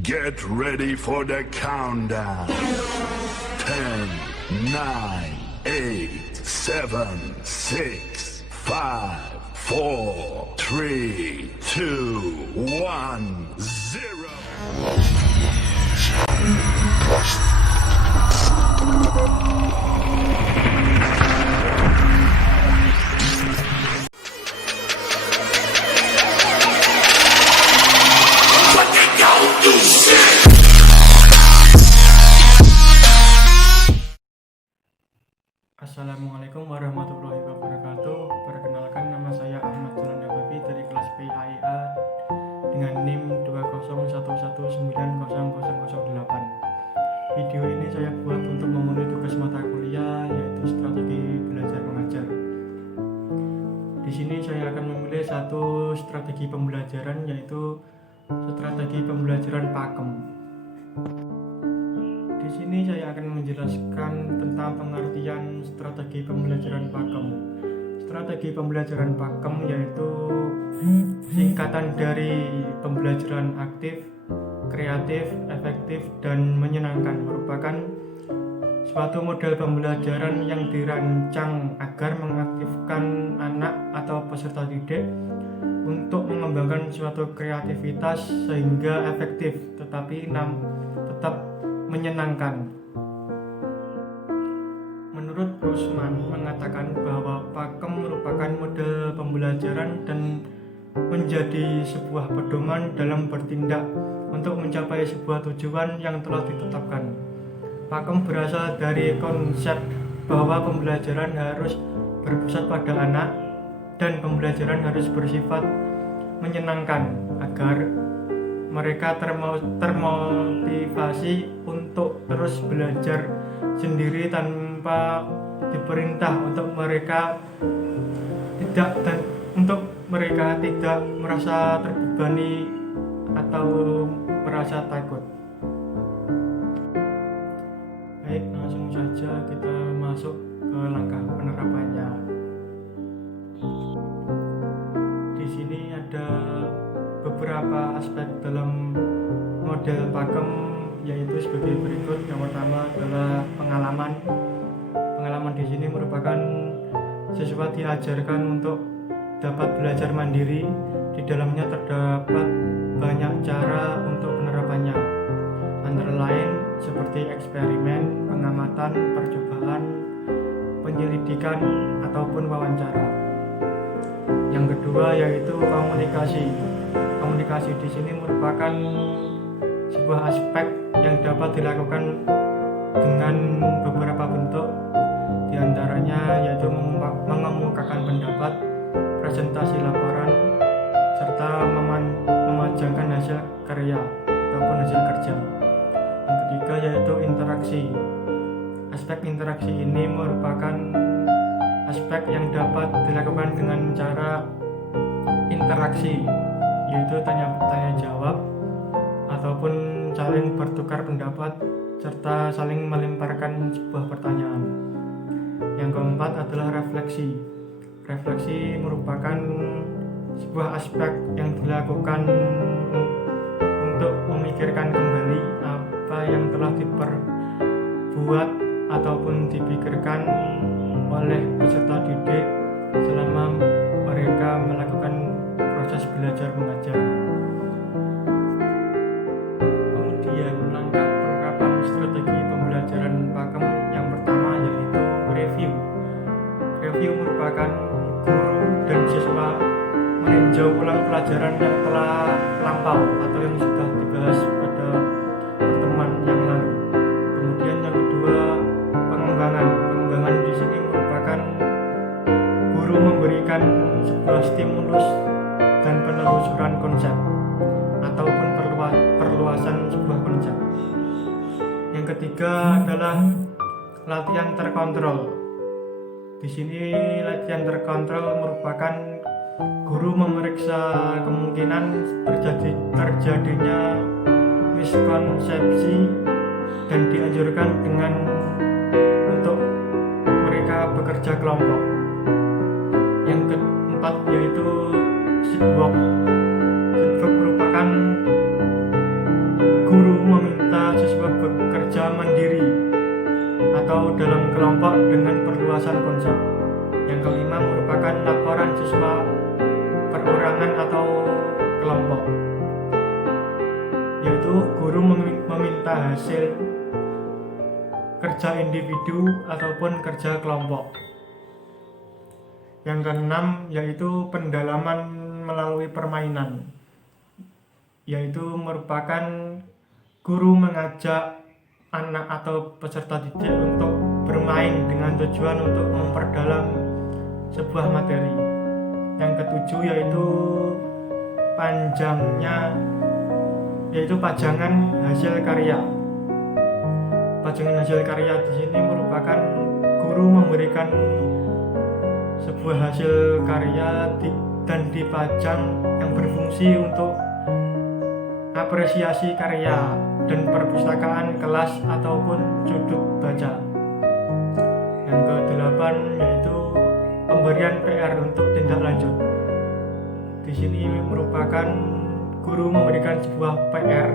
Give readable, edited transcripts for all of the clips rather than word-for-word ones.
Get ready for the countdown. 10, 9, 8, 7, 6, 5, 4, 3, 2, 1, 0. Assalamualaikum warahmatullahi wabarakatuh. Perkenalkan, nama saya Ahmad Julanda Babi dari kelas PAIA dengan NIM 201190008. Video ini saya buat untuk memenuhi tugas mata kuliah, yaitu strategi belajar mengajar. Di sini saya akan memilih satu strategi pembelajaran, yaitu strategi pembelajaran pakem. Di sini saya akan menjelaskan tentang pengertian strategi pembelajaran pakem. Strategi pembelajaran pakem yaitu singkatan dari pembelajaran aktif, kreatif, efektif, dan menyenangkan. Merupakan suatu model pembelajaran yang dirancang agar mengaktifkan anak atau peserta didik untuk mengembangkan suatu kreativitas sehingga efektif tetapi tetap menyenangkan. Menurut Grossman mengatakan bahwa pakem merupakan model pembelajaran dan menjadi sebuah pedoman dalam bertindak untuk mencapai sebuah tujuan yang telah ditetapkan. Pakem berasal dari konsep bahwa pembelajaran harus berpusat pada anak dan pembelajaran harus bersifat menyenangkan agar mereka termotivasi untuk terus belajar sendiri tanpa diperintah, untuk mereka tidak merasa terbebani atau merasa takut. Baik, langsung saja kita masuk ke langkah penerapannya. Di sini ada beberapa aspek dalam model pakem, yaitu sebagai berikut. Yang pertama adalah pengalaman. Pengalaman di sini merupakan siswa diajarkan untuk dapat belajar mandiri. Di dalamnya terdapat banyak cara untuk penerapannya, antara lain seperti eksperimen, pengamatan, percobaan, penyelidikan, ataupun wawancara. Yang kedua yaitu komunikasi. Komunikasi di sini merupakan sebuah aspek yang dapat dilakukan dengan beberapa bentuk, diantaranya yaitu mengemukakan pendapat, presentasi laporan, serta memajangkan hasil karya ataupun hasil kerja. Yang ketiga yaitu interaksi. Aspek interaksi ini merupakan aspek yang dapat dilakukan dengan cara interaksi, yaitu tanya jawab ataupun saling bertukar pendapat serta saling melemparkan sebuah pertanyaan. Yang keempat adalah refleksi. Refleksi merupakan sebuah aspek yang dilakukan untuk memikirkan kembali apa yang telah diperbuat ataupun dipikirkan oleh peserta didik selama mereka melakukan proses belajar mengajar. Kemudian langkah penerapan strategi pembelajaran pakem yang pertama yaitu review. Review merupakan guru dan siswa meninjau ulang pelajaran yang telah lampau atau yang sudah dibahas pada pertemuan yang lalu. Kemudian yang kedua, pengembangan. Pengembangan di sini merupakan guru memberikan sebuah stimulus dan penelusuran konsep ataupun perluasan sebuah konsep. Yang ketiga adalah latihan terkontrol. Di sini latihan terkontrol merupakan guru memeriksa kemungkinan terjadinya miskonsepsi dan dianjurkan untuk mereka bekerja kelompok. Yang keempat yaitu seatwork. Seatwork merupakan atau dalam kelompok dengan perluasan konsep. Yang kelima merupakan laporan siswa perorangan atau kelompok, yaitu guru meminta hasil kerja individu ataupun kerja kelompok. Yang keenam yaitu pendalaman melalui permainan, yaitu merupakan guru mengajak anak atau peserta didik untuk bermain dengan tujuan untuk memperdalam sebuah materi. Yang ketujuh yaitu pajangan hasil karya. Pajangan hasil karya di sini merupakan guru memberikan sebuah hasil karya dan dipajang yang berfungsi untuk apresiasi karya dan perpustakaan kelas ataupun sudut baca. Yang kedelapan yaitu pemberian PR untuk tindak lanjut. Di sini merupakan guru memberikan sebuah PR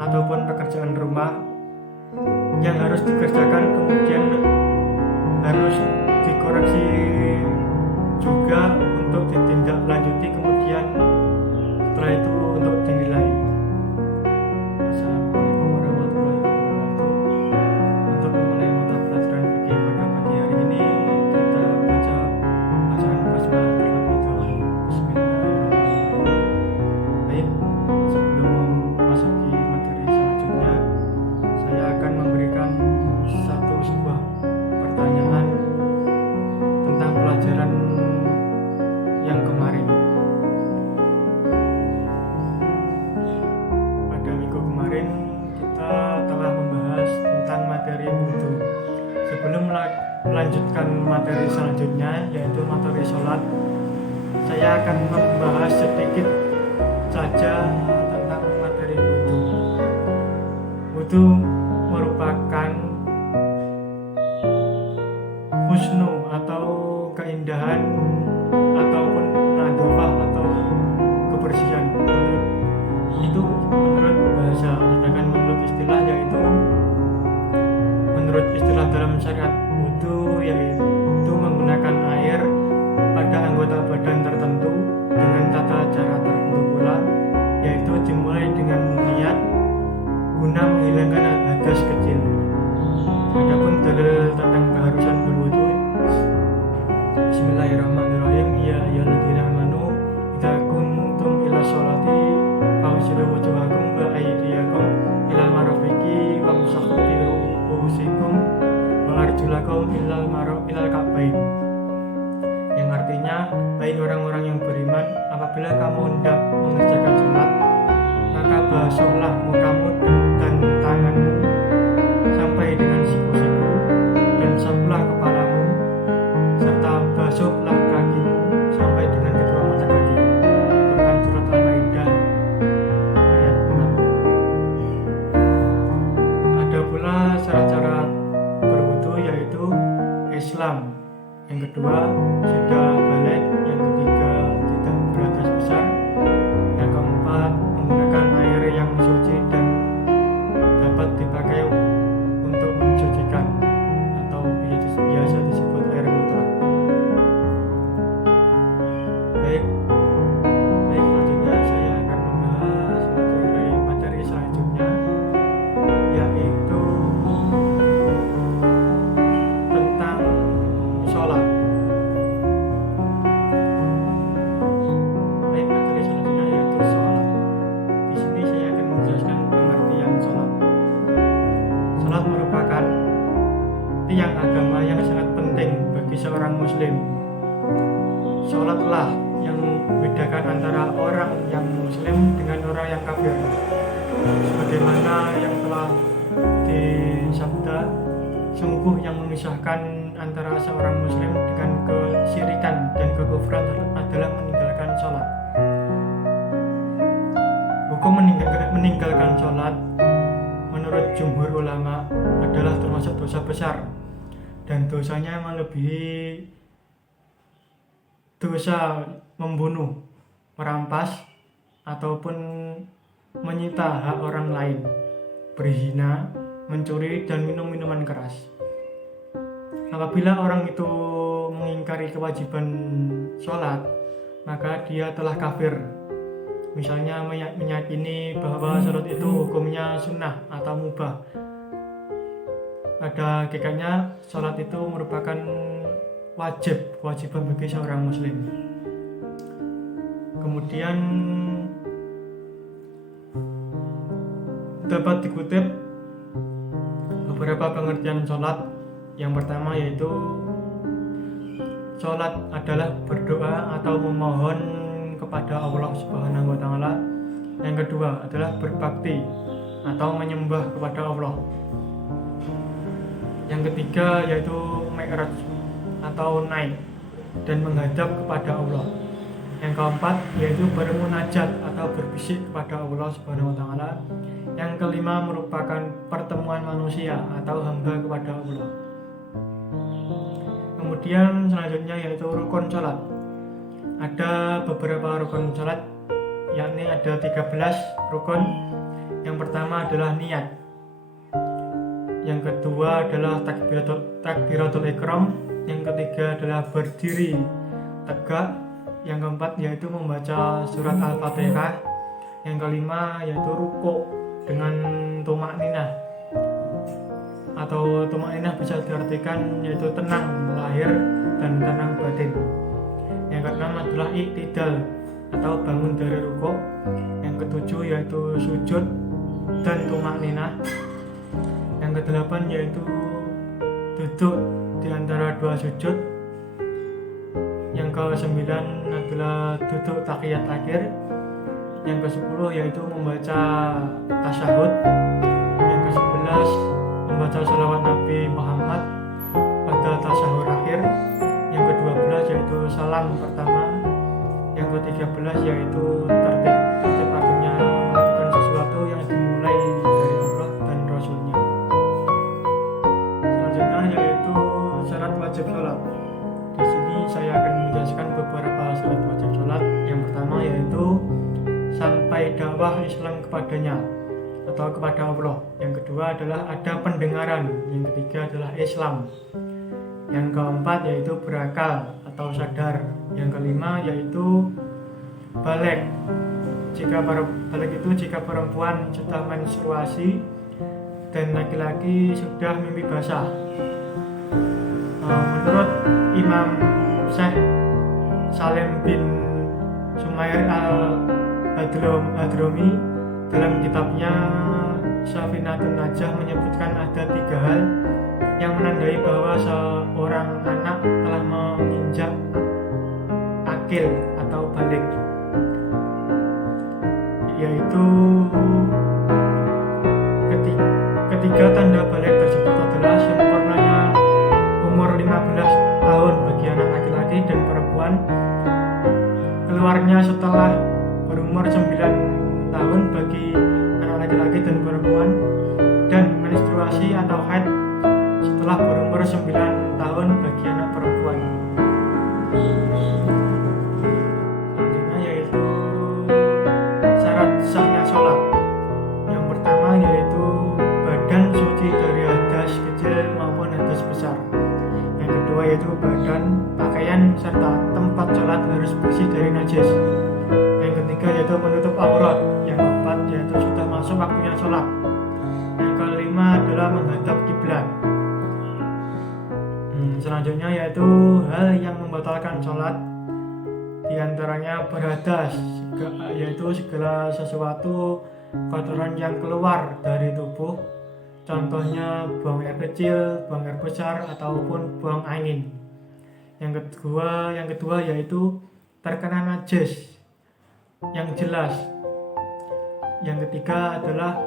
ataupun pekerjaan rumah yang harus dikerjakan, kemudian harus dikoreksi juga untuk ditindaklanjuti, kemudian setelah itu untuk dinilai. Assalamualaikum warahmatullahi wabarakatuh. Untuk memulai mata pelajaran fikih pada pagi hari ini, kita baca bacaan basmalah terlebih dahulu. Bismillahirrahmanirrahim. Baik, sebelum memasuki materi selanjutnya, saya akan memberikan sebuah pertanyaan tentang pelajaran yang kemarin. Pada minggu kemarin kita telah membahas tentang materi wudhu. Sebelum melanjutkan materi selanjutnya, yaitu materi sholat, saya akan membahas sedikit saja tentang materi wudhu. Wudhu merupakan husnu atau keindahan ataupun nadofah atau kebersihan. Itu menurut bahasa, sedangkan menurut istilah yaitu menurut istilah dalam syariat wudhu yaitu menggunakan air pada anggota badan tertentu dengan tata cara tertentu pula, yaitu dimulai dengan niat guna menghilangkan hadas kecil. Adapun dalil tentang keharusan berwudu, Bismillahirrahmanirrahim. Ya ayyuhalladzina amanu idza qumtum ila sholati faghsilu wujuhakum wa aydiyakum ila marafiqi wamsahu bi ru'usikum wa arjulakum ilal ka'bain. Yang artinya, hai orang-orang yang beriman, apabila kamu hendak mengerjakan sholat, maka basuhlah mukamu dan tanganmu sampai dengan siku-siku, dan sapulah kepalamu, serta basuhlah kakimu sampai dengan kedua mata kaki. Quran surat Al-Maidah ayat 6. Ada pula syarat-syarat berwudu, yaitu Islam. Yang kedua, sudah balik. Yang ketiga, tidak berhadas besar. Yang keempat, menggunakan air yang suci dan dapat dipakai untuk mencucikan atau biasa disebut air mutlak. Baik, selanjutnya saya akan membahas materi selanjutnya, yaitu tentang sholat. Baik, materi selanjutnya yaitu sholat. Di sini saya akan menjelaskan pengertian sholat. Sholat merupakan tiang agama yang sangat penting bagi seorang muslim. Sholatlah yang membedakan antara orang yang muslim dengan orang yang kafir. Sebagaimana yang telah disabda, sungguh yang memisahkan antara seorang muslim dengan kesyirikan dan kekufuran adalah meninggalkan sholat. Hukum meninggalkan sholat menurut jumhur ulama adalah termasuk dosa besar, dan dosanya melebihi dosa membunuh, merampas, ataupun menyita hak orang lain, berzina, mencuri, dan minum minuman keras. Apabila orang itu mengingkari kewajiban sholat, maka dia telah kafir. Misalnya meyakini bahwa sholat itu hukumnya sunnah atau mubah. Pada hakikatnya sholat itu merupakan kewajiban bagi seorang muslim. Kemudian dapat dikutip beberapa pengertian sholat. Yang pertama yaitu sholat adalah berdoa atau memohon kepada Allah Subhanahu wa Ta'ala. Yang kedua adalah berbakti atau menyembah kepada Allah. Yang ketiga yaitu mi'raj atau naik dan menghadap kepada Allah. Yang keempat yaitu bermunajat atau berbisik kepada Allah Subhanahu wa Ta'ala. Yang kelima merupakan pertemuan manusia atau hamba kepada Allah. Kemudian selanjutnya yaitu rukun sholat. Ada beberapa rukun sholat, yakni ada 13 rukun. Yang pertama adalah niat. Yang kedua adalah takbiratul ihram. Yang ketiga adalah berdiri tegak. Yang keempat yaitu membaca surat Al-Fatihah. Yang kelima yaitu rukuk dengan tumakninah, atau tumakninah bisa diartikan yaitu tenang lahir dan tenang batin. Yang keenam adalah iktidal atau bangun dari rukuk. Yang ketujuh yaitu sujud dan tumakninah. Yang kedelapan yaitu duduk di antara dua sujud. Yang kesembilan adalah duduk tahiyat akhir. Yang ke-10 yaitu membaca tasyahud. Yang ke-11 membaca shalawat Nabi Muhammad pada tasyahud akhir. Yang ke-12 yaitu salam pertama. Yang ke-13 yaitu tertib artinya melakukan sesuatu yang dimulai dari Allah dan Rasulnya. Selanjutnya yaitu syarat wajib sholat. Di sini saya akan menjelaskan beberapa syarat wajib sholat. Yang pertama yaitu sampai dakwah Islam kepadanya atau kepada Allah. Yang kedua adalah ada pendengaran. Yang ketiga adalah Islam. Yang keempat yaitu berakal atau sadar. Yang kelima yaitu balik. Jika perempuan sudah menstruasi dan laki-laki sudah mimpi basah. Menurut Imam Syekh Salim bin Sumair Al-Hadrami dalam kitabnya Safinatun Najah menyebutkan ada 3 hal yang menandai bahwa seorang anak telah menginjak akil atau balik, yaitu ketiga tanda balik tersebut adalah sempurnanya umur 15 tahun bagi anak laki-laki dan perempuan, keluarnya setelah berumur 9 tahun bagi anak laki-laki dan perempuan, dan menstruasi atau haid setelah berumur 9 tahun bagi anak perempuan. Selanjutnya yaitu syarat sahnya sholat. Yang pertama yaitu badan suci dari hadas kecil maupun hadas besar. Yang kedua yaitu badan, pakaian, serta tempat sholat harus bersih dari najis. Yang ketiga yaitu menutup aurat. Yang keempat yaitu sudah masuk waktunya sholat. Yang kelima adalah menghadap kiblat. Selanjutnya yaitu hal yang membatalkan sholat, diantaranya berhadas, yaitu segala sesuatu kotoran yang keluar dari tubuh, contohnya buang air kecil, buang air besar, ataupun buang angin. Yang kedua yaitu terkena najis yang jelas. Yang ketiga adalah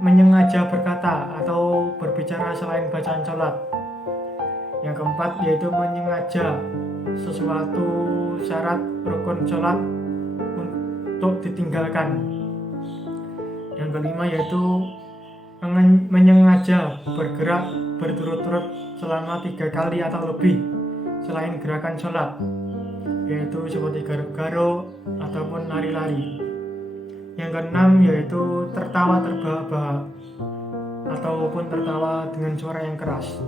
menyengaja berkata atau berbicara selain bacaan sholat. Yang keempat yaitu menyengaja sesuatu syarat rukun sholat untuk ditinggalkan. Yang kelima yaitu menyengaja bergerak berturut-turut selama 3 kali atau lebih selain gerakan sholat, yaitu seperti garuk-garuk ataupun lari-lari. Yang keenam yaitu tertawa terbahak-bahak ataupun tertawa dengan suara yang keras.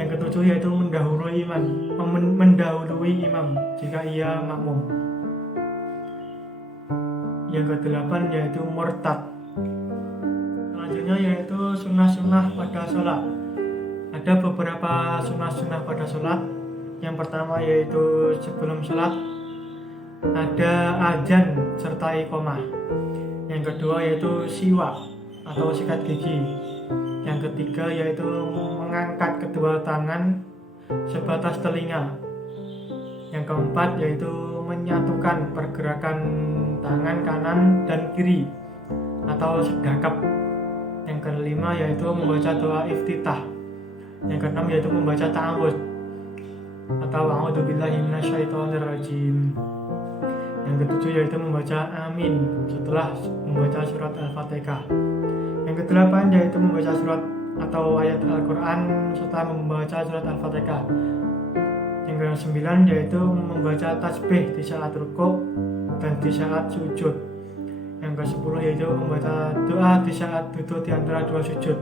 Yang ketujuh yaitu mendahului imam jika ia makmum. Yang kedelapan yaitu murtad. Selanjutnya yaitu sunnah-sunnah pada sholat. Ada beberapa sunnah-sunnah pada sholat. Yang pertama yaitu sebelum sholat ada azan serta iqamah. Yang kedua yaitu siwak atau sikat gigi. Yang ketiga yaitu mengangkat kedua tangan sebatas telinga. Yang keempat yaitu menyatukan pergerakan tangan kanan dan kiri atau sedekap. Yang kelima yaitu membaca doa iftitah. Yang keenam yaitu membaca ta'awudz atau a'udzubillahi minasyaitonirrajim. Yang ketujuh yaitu membaca amin setelah membaca surat Al-Fatihah. Yang kedelapan yaitu membaca surat atau ayat Al-Quran setelah membaca surat Al-Fatihah. Yang kesembilan yaitu membaca tasbih di saat rukuk dan di saat sujud. Yang ke-10 yaitu membaca doa di saat duduk di antara dua sujud.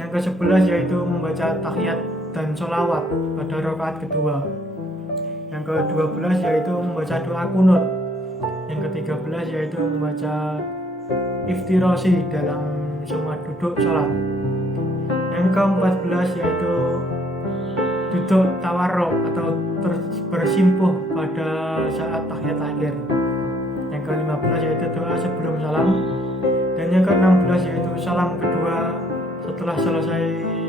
Yang ke-11 yaitu membaca tahiyat dan sholawat pada rakaat kedua. Yang ke-12 yaitu membaca doa kunut. Yang ke-13 yaitu membaca iftirasi dalam semua duduk sholat. Yang ke-14 yaitu duduk tawarruk atau bersimpuh pada saat tahiyat akhir. Yang ke-15 yaitu doa sebelum salam. Dan yang ke-16 yaitu salam kedua setelah selesai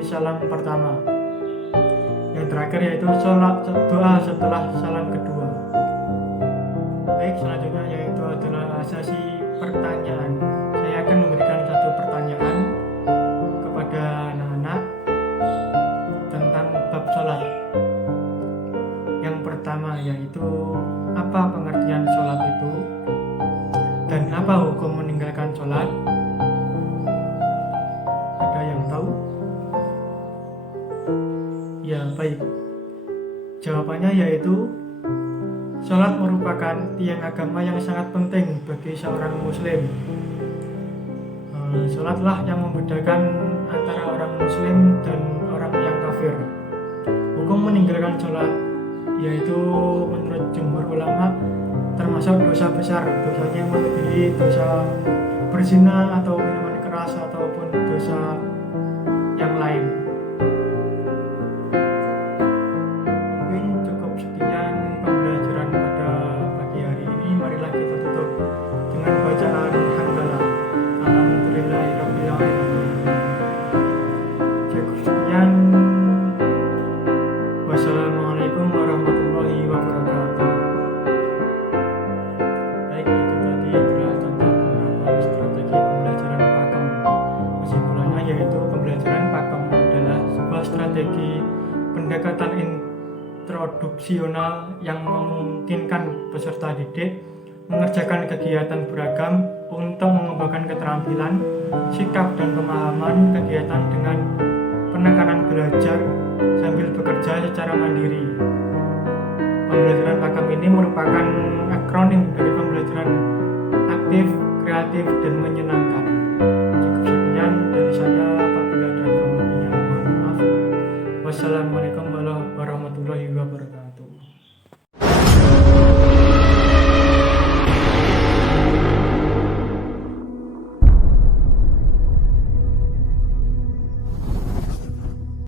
salam pertama. Yang terakhir yaitu doa setelah salam kedua. Baik, selanjutnya yaitu adalah sesi pertanyaan. Saya akan memberikan satu pertanyaan kepada anak-anak tentang bab sholat. Yang pertama yaitu apa pengertian sholat itu dan apa hukum meninggalkan sholat? Ada yang tahu? Ya, baik. Jawabannya yaitu sholat merupakan tiang agama yang sangat penting bagi seorang muslim. Sholatlah yang membedakan antara orang muslim dan orang yang kafir. Hukum meninggalkan sholat yaitu menurut jumhur ulama termasuk dosa besar. Dosanya melebihi dosa berzina atau minuman keras ataupun dosa yang lain. Mungkin cukup sekian pembelajaran pada pagi hari ini. Marilah kita tutup dengan bacaan hamdalah. Alhamdulillahirabbil alamin. Cukup sekian. Wassalamualaikum warahmatullahi wabarakatuh. Baik, itu tadi adalah tentang beberapa strategi pembelajaran pakem. Kesimpulannya yaitu pembelajaran pakem adalah sebuah strategi pendekatan introduksional yang memungkinkan peserta didik mengerjakan kegiatan beragam untuk mengembangkan keterampilan, sikap dan pemahaman kegiatan dengan penekanan belajar sambil bekerja secara mandiri. Pembelajaran pakem ini merupakan akronim dari pembelajaran aktif, kreatif, dan menyenangkan.